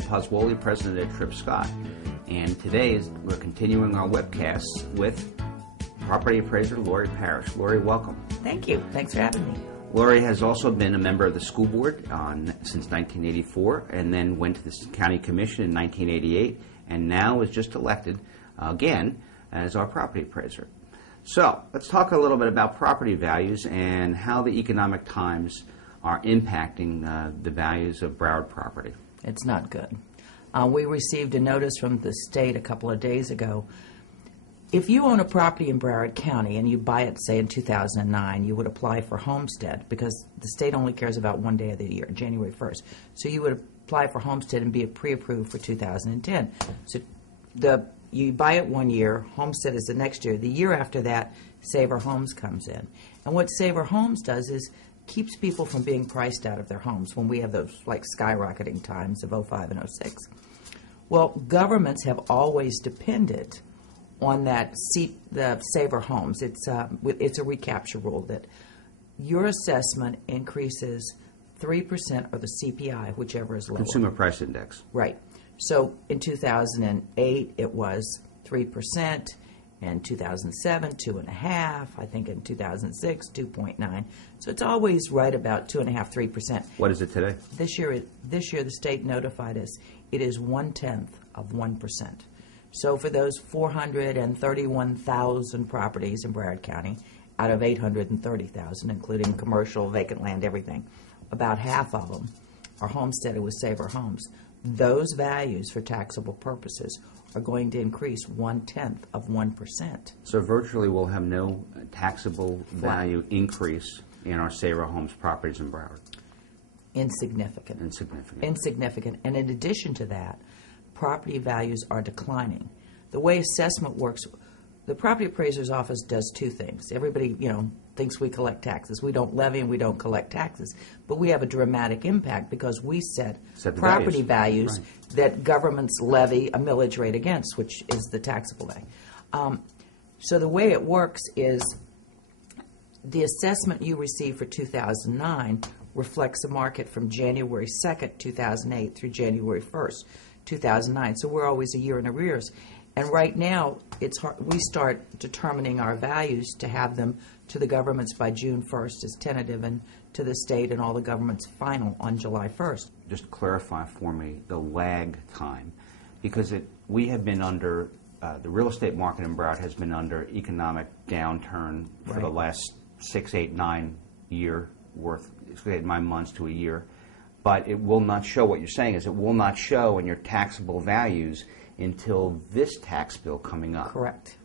Pozzuoli, president at TrippScott, and today we're continuing our webcasts with Property Appraiser Lori Parrish. Lori, welcome. Thank you. Thanks for having me. Lori has also been a member of the school board since 1984, and then went to the county commission in 1988, and now is just elected again as our property appraiser. So let's talk a little bit about property values and how the economic times are impacting the values of Broward property. It's not good. We received a notice from the state a couple of days ago. If you own a property in Broward County and you buy it, say, in 2009, you would apply for homestead because the state only cares about one day of the year, January 1st. So you would apply for homestead and be pre-approved for 2010. So you buy it 1 year, homestead is the next year. The year after that, Saver Homes comes in. And what Saver Homes does is keeps people from being priced out of their homes when we have those like skyrocketing times of 05 and 06. Well, governments have always depended on the Saver Homes. It's a recapture rule that your assessment increases 3% or the CPI, whichever is lower. Consumer Price Index. Right. So in 2008 it was 3%. In 2007, 2.5%. I think in 2006, 2.9%. So it's always right about 2.5%, 3%. What is it today? This year the state notified us it is 0.1%. So for those 431,000 properties in Broward County, out of 830,000, including commercial, vacant land, everything, about half of them are homesteaded with Saver Homes. Those values for taxable purposes are going to increase 0.1%. So virtually we'll have no taxable value increase in our Saver Homes properties in Broward. Insignificant. Insignificant. And in addition to that, property values are declining. The way assessment works, the property appraiser's office does two things. Everybody, thinks we collect taxes. We don't levy and we don't collect taxes. But we have a dramatic impact because we set property values right, that governments levy a millage rate against, which is the taxable value. So the way it works is the assessment you receive for 2009 reflects the market from January 2nd, 2008 through January 1st, 2009. So we're always a year in arrears. And right now, it's hard. We start determining our values to have them to the governments by June 1st as tentative and to the state and all the governments final on July 1st. Just clarify for me the lag time, because we have been under, the real estate market in Broward has been under economic downturn for the last 6, 8, 9 year worth, 9 months to a year. But it will not show, what you're saying is it will not show in your taxable values until this tax bill coming up. Correct.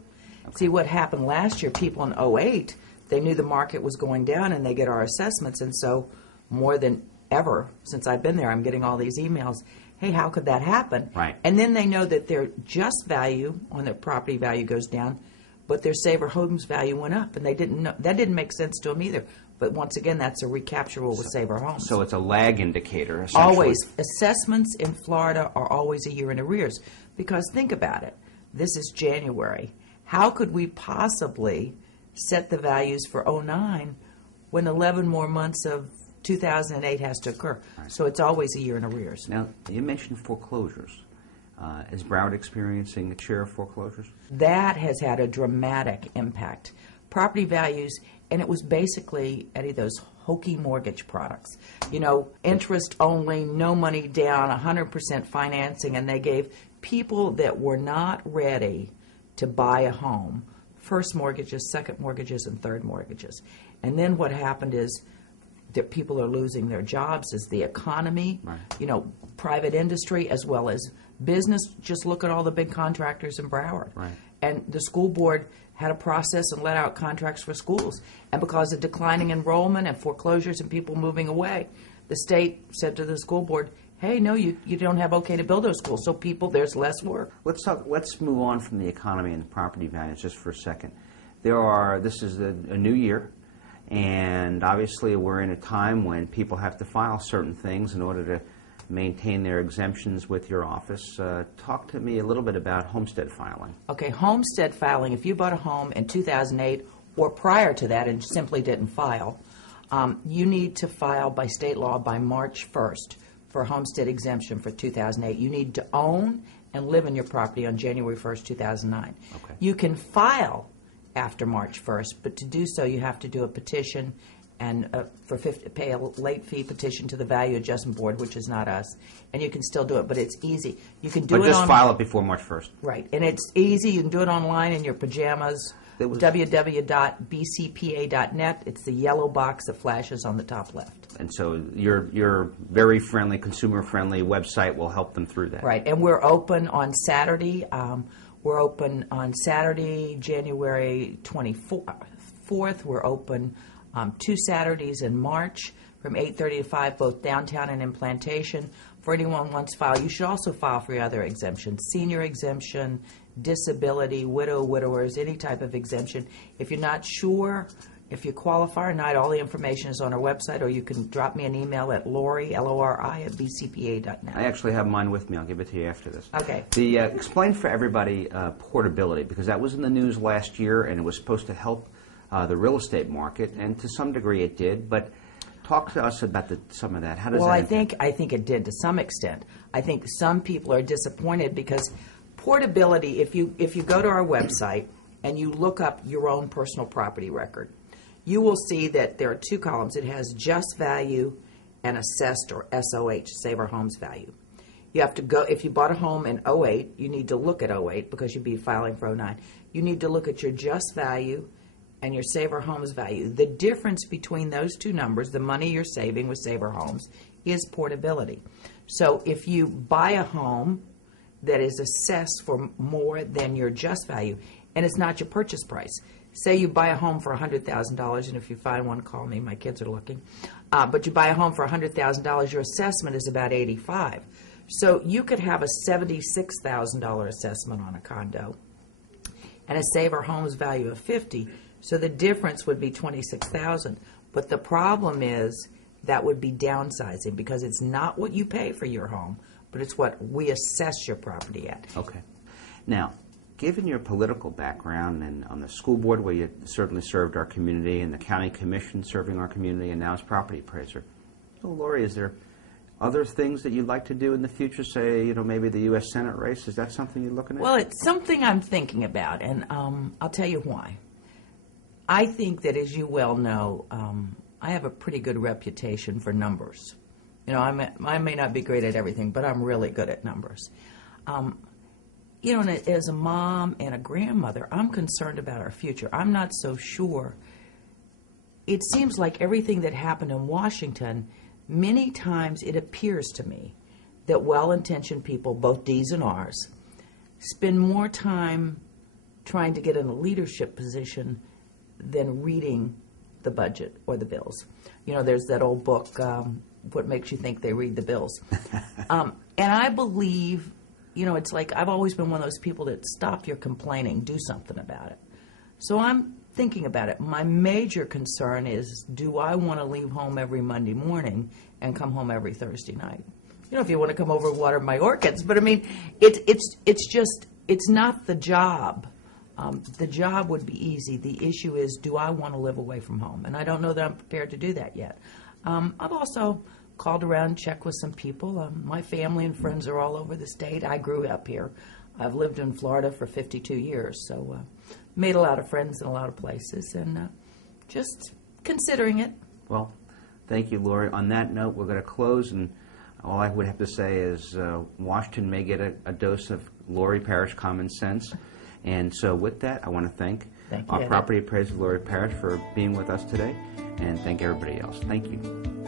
Okay. See, what happened last year, people in 08, they knew the market was going down and they get our assessments, and so more than ever since I've been there, I'm getting all these emails, hey, how could that happen? Right. And then they know that their just value on their property value goes down, but their Saver Homes value went up, and they didn't know. That didn't make sense to them either. But once again, that's a recapture rule with Saver Homes. So it's a lag indicator, essentially. Always. Assessments in Florida are always a year in arrears. Because think about it. This is January. How could we possibly set the values for 09 when 11 more months of 2008 has to occur? Right. So it's always a year in arrears. Now, you mentioned foreclosures. Is Broward experiencing a share of foreclosures? That has had a dramatic impact. Property values, and it was basically, Eddie, those hokey mortgage products. Interest only, no money down, 100% financing, and they gave people that were not ready to buy a home first mortgages, second mortgages, and third mortgages. And then what happened is that people are losing their jobs as the economy, right, private industry as well as business. Just look at all the big contractors in Broward. Right. And the school board had a process and let out contracts for schools. And because of declining enrollment and foreclosures and people moving away, the state said to the school board, hey, no, you don't have okay to build those schools. So there's less work. Let's move on from the economy and the property values just for a second. This is a new year, and obviously we're in a time when people have to file certain things in order to maintain their exemptions with your office. Talk to me a little bit about homestead filing. Okay, homestead filing, if you bought a home in 2008 or prior to that and simply didn't file, you need to file by state law by March 1st for homestead exemption for 2008. You need to own and live in your property on January 1st, 2009. Okay. You can file after March 1st, but to do so you have to do a petition and pay a late fee petition to the Value Adjustment Board, which is not us, and you can still do it, but it's easy. You can do it But just file it before March 1st. Right, and it's easy. You can do it online in your pajamas. www.bcpa.net. It's the yellow box that flashes on the top left. And so your very friendly, consumer-friendly website will help them through that. Right, and we're open on Saturday. We're open on Saturday, January 24th. We're open 2 Saturdays in March from 8:30 to 5, both downtown and in Plantation. For anyone who wants to file, you should also file for your other exemptions: senior exemption, disability, widow, widowers, any type of exemption. If you're not sure if you qualify or not, all the information is on our website, or you can drop me an email at Lori, Lori, at bcpa.net. I actually have mine with me. I'll give it to you after this. Okay. Explain for everybody portability, because that was in the news last year, and it was supposed to help the real estate market, and to some degree it did. But talk to us about some of that. How does Well, that I think it did to some extent. I think some people are disappointed because portability, if you go to our website and you look up your own personal property record, you will see that there are 2 columns. It has just value and assessed, or SOH, Save Our Homes value. You have to go, if you bought a home in 08, you need to look at 08 because you'd be filing for 09. You need to look at your just value and your Save Our Homes value. The difference between those 2 numbers, the money you're saving with Save Our Homes, is portability. So if you buy a home that is assessed for more than your just value, and it's not your purchase price. Say you buy a home for $100,000, and if you find one, call me. My kids are looking. But you buy a home for $100,000, your assessment is about $85,000. So you could have a $76,000 assessment on a condo and a Save Our Homes value of $50,000. So the difference would be $26,000. But the problem is that would be downsizing, because it's not what you pay for your home, but it's what we assess your property at. Okay. Now, given your political background and on the school board where you certainly served our community, and the county commission serving our community, and now as property appraiser, so Lori, is there other things that you'd like to do in the future? Say, maybe the U.S. Senate race. Is that something you're looking at? Well, it's something I'm thinking about, and I'll tell you why. I think that, as you well know, I have a pretty good reputation for numbers. I may not be great at everything, but I'm really good at numbers. And as a mom and a grandmother, I'm concerned about our future. I'm not so sure. It seems like everything that happened in Washington, many times it appears to me that well-intentioned people, both D's and R's, spend more time trying to get in a leadership position than reading the budget or the bills. There's that old book, What Makes You Think They Read the Bills? And I believe, it's like I've always been one of those people that stop your complaining, do something about it. So I'm thinking about it. My major concern is, do I want to leave home every Monday morning and come home every Thursday night? If you want to come over and water my orchids. But, I mean, it's not the job. The job would be easy. The issue is, do I want to live away from home? And I don't know that I'm prepared to do that yet. I've also called around, checked with some people. My family and friends are all over the state. I grew up here. I've lived in Florida for 52 years, so made a lot of friends in a lot of places, and just considering it. Well, thank you, Lori. On that note, we're going to close, and all I would have to say is Washington may get a dose of Lori Parrish common sense. And so with that, I want to thank our property appraiser, Lori Parrish, for being with us today, and thank everybody else. Thank you.